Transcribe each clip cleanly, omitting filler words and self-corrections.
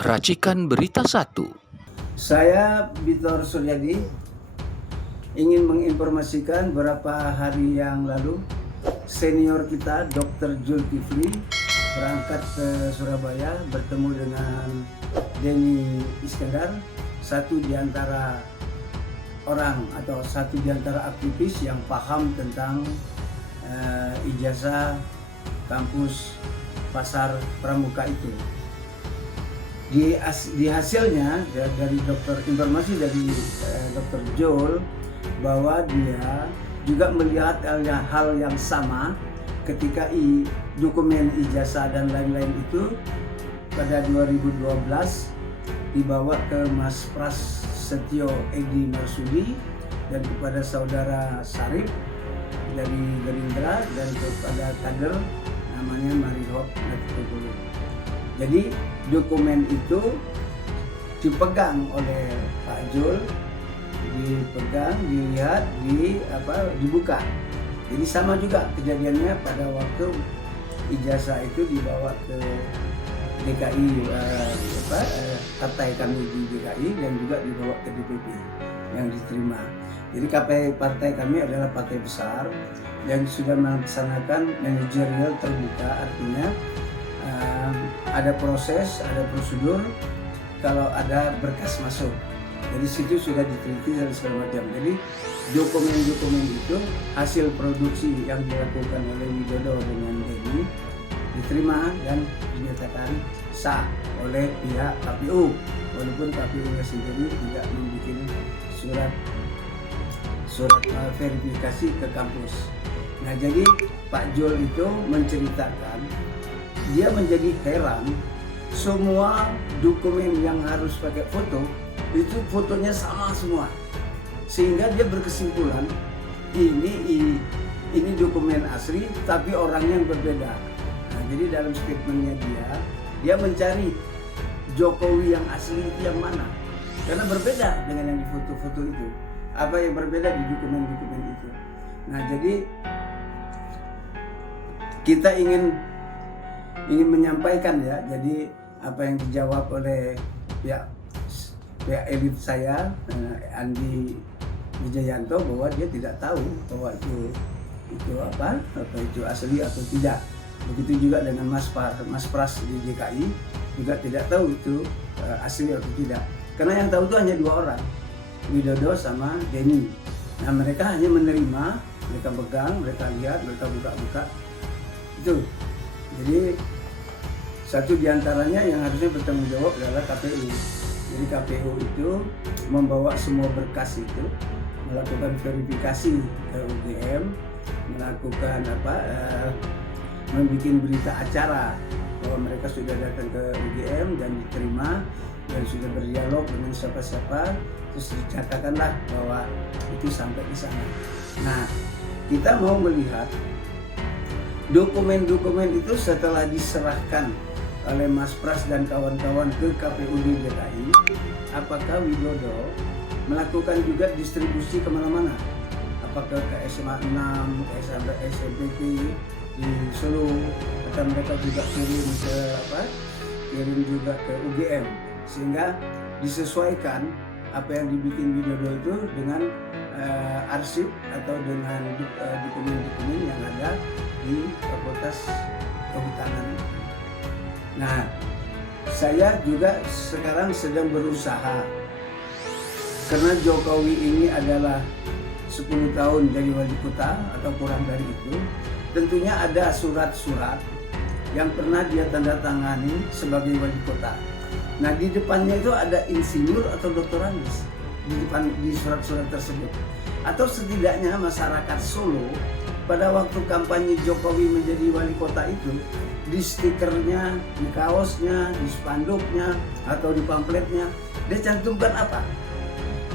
Racikan Berita 1. Saya Bitor Suryadi ingin menginformasikan beberapa hari yang lalu senior kita Dr. Zulkifli berangkat ke Surabaya bertemu dengan Denny Iskandar, satu di antara orang atau satu di antara aktivis yang paham tentang ijazah kampus Pasar Pramuka itu. Di hasilnya dari informasi dari Dr. Jol bahwa dia juga melihat hal yang sama ketika dokumen ijazah dan lain-lain itu pada 2012 dibawa ke Mas Pras Setio Edi Marsudi dan kepada saudara Sarip dari Gerindra dan kepada kader namanya Marihop Natipulu. Jadi dokumen itu dipegang oleh Pak Jul, dipegang, dilihat, dibuka. Jadi sama juga kejadiannya pada waktu ijazah itu dibawa ke DKI, partai kami di DKI dan juga dibawa ke DPP yang diterima. Jadi partai kami adalah partai besar yang sudah melaksanakan manajerial terbuka, artinya ada proses, ada prosedur kalau ada berkas masuk. Jadi situ sudah diteliti dan segala macam. Jadi dokumen-dokumen itu hasil produksi yang dilakukan oleh Widodo dengan Denny diterima dan dinyatakan sah oleh pihak KPU, walaupun KPU-nya sendiri tidak membuat surat verifikasi ke kampus. Nah, jadi Pak Jol itu menceritakan dia menjadi heran semua dokumen yang harus pakai foto itu fotonya sama semua, sehingga dia berkesimpulan ini dokumen asli tapi orang yang berbeda. Nah, jadi dalam statementnya dia mencari Jokowi yang asli itu yang mana, karena berbeda dengan yang di foto-foto itu. Apa yang berbeda di dokumen-dokumen itu? Nah, jadi kita ingin menyampaikan ya, jadi apa yang dijawab oleh pihak elit saya, Andi Wijayanto, bahwa dia tidak tahu bahwa itu asli atau tidak. Begitu juga dengan Mas Pras di DKI juga tidak tahu itu asli atau tidak. Karena yang tahu itu hanya dua orang, Widodo sama Denny. Nah, mereka hanya menerima, mereka pegang, mereka lihat, mereka buka-buka itu. Jadi satu diantaranya yang harusnya bertanggung jawab adalah KPU. Jadi KPU itu membawa semua berkas itu, melakukan verifikasi ke UGM, melakukan membuat berita acara bahwa mereka sudah datang ke UGM dan diterima dan sudah berdialog dengan siapa-siapa, terus dicatatkanlah bahwa itu sampai di sana. Nah, kita mau melihat dokumen-dokumen itu setelah diserahkan oleh Mas Pras dan kawan-kawan ke KPU di DKI, apakah Widodo melakukan juga distribusi kemana-mana? Apakah ke SMA 6, ke SMPT di Solo, atau mereka juga kirim juga ke UGM, sehingga disesuaikan apa yang dibikin Widodo itu dengan arsip atau dengan dokumen-dokumen yang ada di Fakultas Kehutanan. Nah, saya juga sekarang sedang berusaha, karena Jokowi ini adalah 10 tahun jadi wali kota atau kurang dari itu, tentunya ada surat-surat yang pernah dia tanda tangani sebagai wali kota. Nah, di depannya itu ada insinyur atau doktoranis di surat-surat tersebut. Atau setidaknya masyarakat Solo pada waktu kampanye Jokowi menjadi wali kota itu, di stikernya, di kaosnya, di spanduknya, atau di pamfletnya, dia cantumkan apa?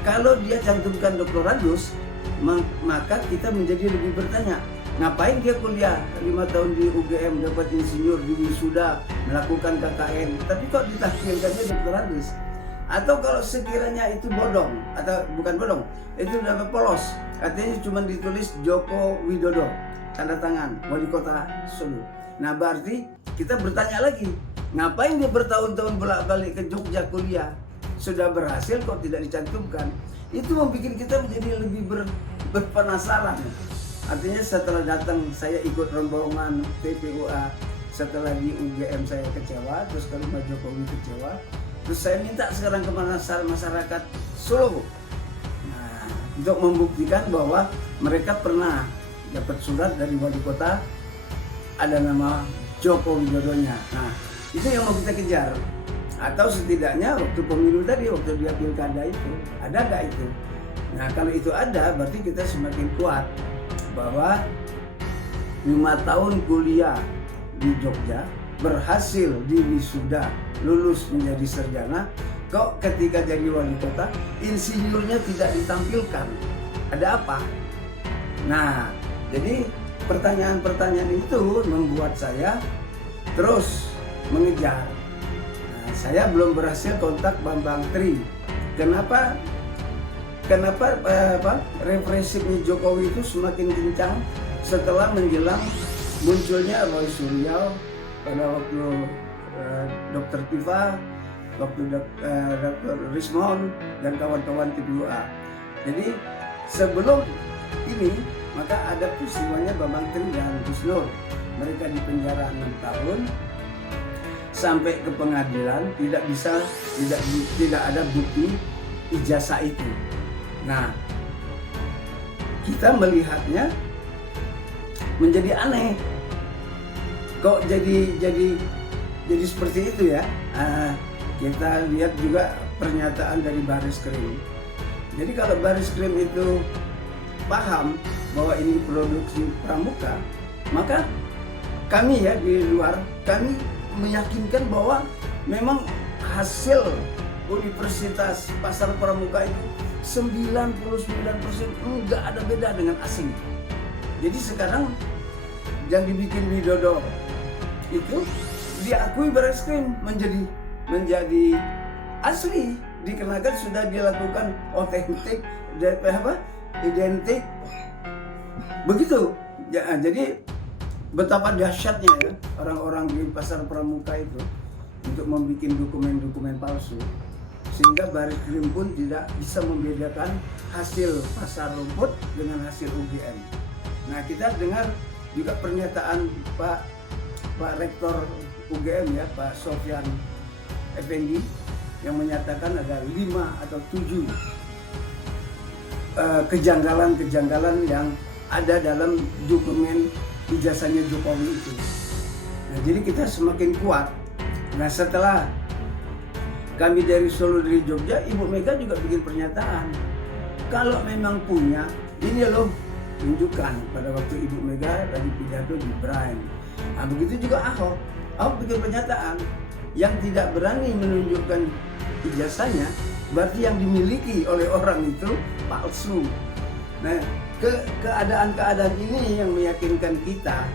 Kalau dia cantumkan doktoratus, maka kita menjadi lebih bertanya, ngapain dia kuliah 5 tahun di UGM, dapat insinyur, di wisuda, melakukan KKN, tapi kok ditafsirkannya doktoratus? Atau kalau sekiranya itu bodong, atau bukan bodong, itu dapat polos, artinya cuma ditulis Joko Widodo, tanda tangan wali kota Solo. Nah, berarti kita bertanya lagi, Ngapain dia bertahun-tahun bolak-balik ke Jogja kuliah? Sudah berhasil kok tidak dicantumkan. Itu membuat kita menjadi lebih berpenasaran. Artinya setelah datang saya ikut rombongan TPUA, setelah di UGM saya kecewa, terus kalau Pak Jokowi kecewa, terus saya minta sekarang ke masyarakat Solo, nah, untuk membuktikan bahwa mereka pernah dapat surat dari wali kota ada nama Joko Widodonya. Nah, itu yang mau kita kejar. Atau setidaknya waktu pemilu tadi, waktu dia pilkada itu, ada nggak itu? Nah, kalau itu ada, berarti kita semakin kuat bahwa 5 tahun kuliah di Jogja berhasil di wisuda, lulus menjadi sarjana, kok ketika jadi wali kota insinyurnya tidak ditampilkan. Ada apa? Nah, jadi pertanyaan-pertanyaan itu membuat saya terus mengejar. Nah, saya belum berhasil kontak Bambang Tri. Kenapa represifnya Jokowi itu semakin kencang setelah menjelang munculnya Roy Suryo pada waktu Dr. Tifa, waktu Dr. Rismon dan kawan-kawan TPUA. Jadi sebelum ini maka ada peristiwanya Bambang Tri dan Gus Nur. Mereka di penjara 6 tahun sampai ke pengadilan, tidak ada bukti ijazah itu. Nah, kita melihatnya menjadi aneh. Kok jadi seperti itu ya? Kita lihat juga pernyataan dari Baris-Krim. Jadi kalau Baris-Krim itu paham bahwa ini produksi pramuka, maka kami ya di luar, kami meyakinkan bahwa memang hasil Universitas Pasar Pramuka itu 99% enggak ada beda dengan asing. Jadi sekarang yang dibikin Widodo itu diakui Baris-Krim menjadi asli, dikarenakan sudah dilakukan otentik identik begitu ya. Jadi betapa dahsyatnya ya orang-orang di Pasar Pramuka itu untuk membuat dokumen-dokumen palsu, sehingga Baris-Krim pun tidak bisa membedakan hasil pasar rumput dengan hasil UGM. Nah, kita dengar juga pernyataan Pak Rektor UGM ya, Pak Sofyan Effendi, yang menyatakan ada 5 atau 7 kejanggalan-kejanggalan yang ada dalam dokumen ijazahnya Jokowi itu. Nah, jadi kita semakin kuat. Nah, setelah kami dari Solo, dari Jogja, Ibu Mega juga bikin pernyataan. Kalau memang punya, ini loh, tunjukkan. Pada waktu Ibu Mega lagi pidato di Brian. Nah, begitu juga Ahok. Ahok bikin pernyataan. Yang tidak berani menunjukkan ijazahnya, berarti yang dimiliki oleh orang itu palsu. Nah, keadaan-keadaan ini yang meyakinkan kita.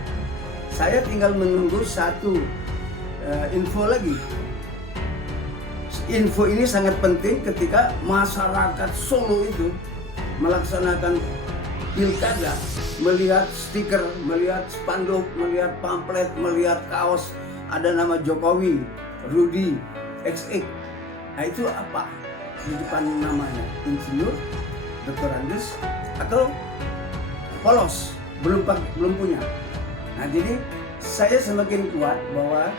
Saya tinggal menunggu satu info lagi. Info ini sangat penting ketika masyarakat Solo itu melaksanakan pilkada, melihat stiker, melihat spanduk, melihat pamflet, melihat kaos ada nama Jokowi, Rudi, XX. Nah, itu apa di depan namanya? Insinyur, doktorandes, atau polos, belum punya. Nah, jadi saya semakin kuat bahwa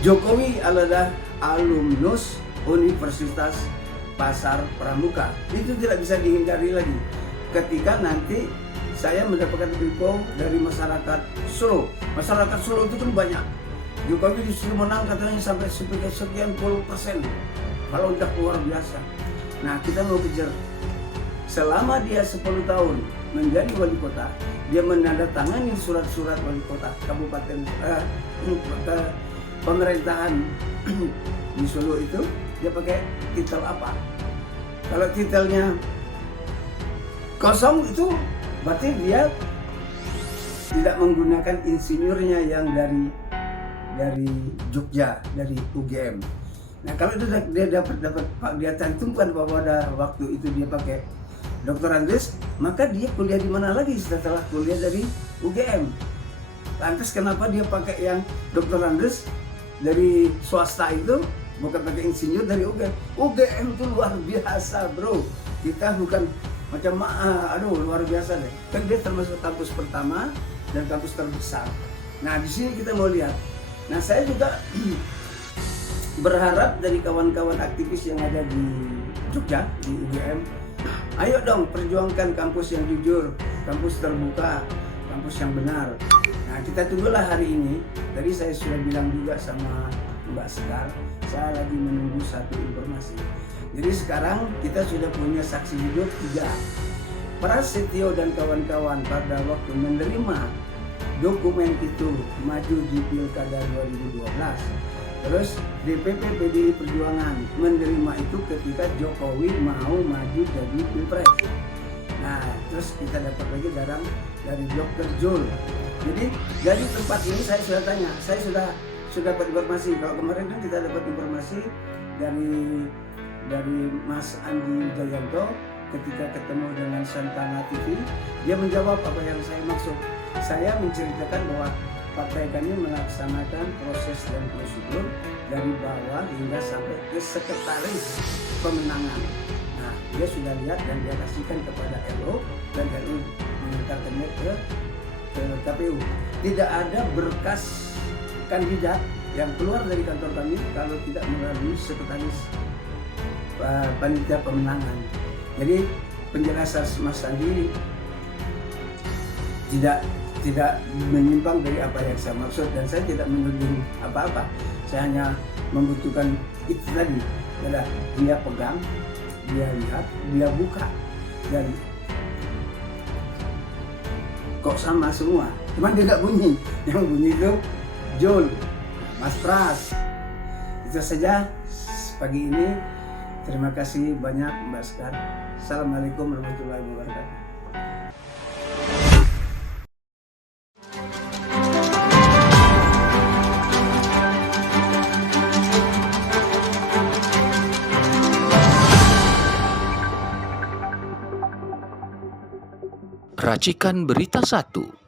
Jokowi adalah alumnus Universitas Pasar Pramuka. Itu tidak bisa dihindari lagi. Ketika nanti saya mendapatkan info dari masyarakat Solo. Masyarakat Solo itu kan banyak. Jokowi disuruh menang katanya sampai sekian puluh %. Kalau udah luar biasa. Nah, kita mau kejar. Selama dia 10 tahun menjadi wali kota, dia menandatangani surat-surat wali kota kabupaten pemerintahan di Solo itu, dia pakai titel apa? Kalau titelnya kosong itu berarti dia tidak menggunakan insinyurnya yang dari Jogja, dari UGM. Nah, kalau itu dia dia cantumkan bahwa pada waktu itu dia pakai doktorandes, maka dia kuliah di mana lagi setelah kuliah dari UGM? Lantas kenapa dia pakai yang Dr. Andes dari swasta itu, bukan pakai insinyur dari UGM? UGM itu luar biasa, bro. Kita bukan macam luar biasa deh. Kan dia termasuk kampus pertama dan kampus terbesar. Nah, di sini kita mau lihat. Nah, saya juga berharap dari kawan-kawan aktivis yang ada di Jogja, di UGM, ayo dong perjuangkan kampus yang jujur, kampus terbuka, kampus yang benar. Nah, kita tunggulah hari ini. Tadi saya sudah bilang juga sama Mbak Sekar, saya lagi menunggu satu informasi. Jadi sekarang kita sudah punya saksi hidup 3. Prasetyo dan kawan-kawan pada waktu menerima dokumen itu maju di Pilkada 2012. Terus DPP PDI Perjuangan menerima itu ketika Jokowi mau maju jadi Pilpres. Nah, terus kita dapat lagi dari Dr. Jol. Jadi dari tempat ini saya sudah tanya, saya sudah dapat informasi. Kalau kemarin kan kita dapat informasi dari Mas Andi Jayanto ketika ketemu dengan Santana TV, dia menjawab apa yang saya maksud. Saya menceritakan bahwa Partai kami melaksanakan proses dan prosedur dari bawah hingga sampai ke sekretaris pemenangan. Nah, dia sudah lihat dan dia kasihkan kepada LO dan LO mengantarkannya ke KPU. Tidak ada berkas kandidat yang keluar dari kantor kami kalau tidak melalui sekretaris panitia pemenangan. Jadi penjelasan Mas Andi tidak menyimpang dari apa yang saya maksud, dan saya tidak menuduh apa-apa. Saya hanya membutuhkan itu tadi, adalah dia pegang, dia lihat, dia buka, dan kok sama semua. Cuman dia nggak bunyi, yang bunyi itu Jol, Mas Pras. Itu saja pagi ini. Terima kasih banyak Mbak Sekar. Assalamualaikum warahmatullahi wabarakatuh. Racikan Berita 1.